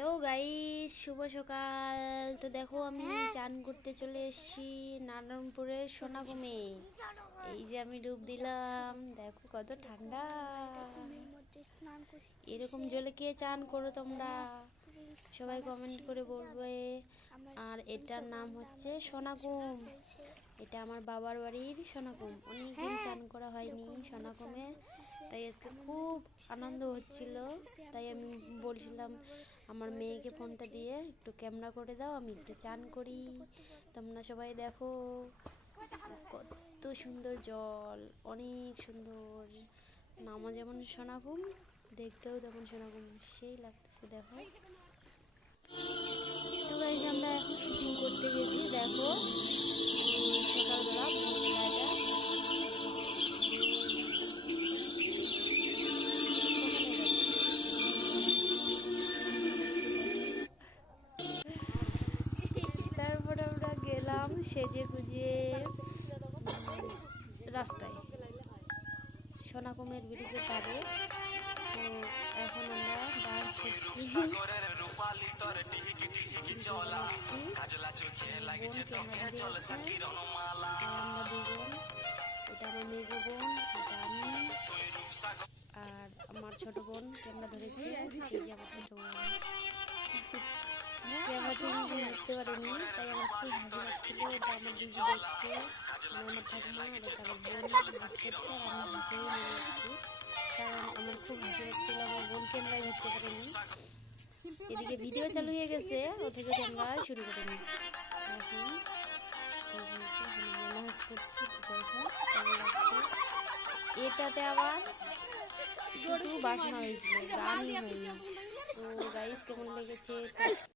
Hello guys, শুভ সকাল। তো দেখো আমি চান করতে চলে এসেছি নারায়ণপুরের সোনাকুমে। এই যে আমি ডুব দিলাম, দেখো কত ঠান্ডা। এরকম জলে কে চান করো তোমরা? সবাই কমেন্ট করে বলবে। আর এটার নাম হচ্ছে সোনাকুম। এটা আমার বাবার বাড়ির সোনাকুম। অনেকদিন চান করা হয়নি সোনাকুমে, তাই আজকে খুব আনন্দ হচ্ছিল। তাই আমি বলছিলাম আমার মেয়েকে ফোনটা দিয়ে একটু ক্যামেরা করে দাও, আমি একটু চান করি। তোমরা সবাই দেখো কত সুন্দর জল, অনেক সুন্দর। নামও যেমন সোনাকুম, দেখতেও তেমন সোনাকুম, সেই লাগতেছে। দেখো তো গাইজ, আমরা এখন শুটিং করতে গেছি। দেখো সকালবেলা, ভোরবেলা এটা সকালে তারপরে আমরা গেলাম সেজে গুজে রাস্তায় সোনাকুমের ব্রিজের ধারে। তো এখন আমরা ডান্স করছি। আমরা দুজন, এটা আমার মেজো বোন, এটা আমি, আর আমার ছোট বোন ক্যামেরা ধরেছি। এই যে আমার ছোট বোন ক্যামেরা থেকে দেখতে পারেনি, তাই আমার খুব হাসি পাচ্ছিল। এটা আমার দিদি দেখছে, আমার ঠাকুমা, আর এটা আমার বোন নাচ করছে, আর আমি হাসিয়ে নিয়ে যাচ্ছি, কারণ আমার খুব হাসি পাচ্ছিল। আমার বোন ক্যামেরায় ধরতে পারেনি। এদিকে ভিডিও চালু হয়ে গেছে, অথচ ক্যামেরা শুরু করেনি। এখন নাচ করছি, দেখো কেমন লাগছে। এটাতে আবার শুধু বাসনা হয়েছিল, গানই হয়নি। তো গাইস, কেমন লেগেছে?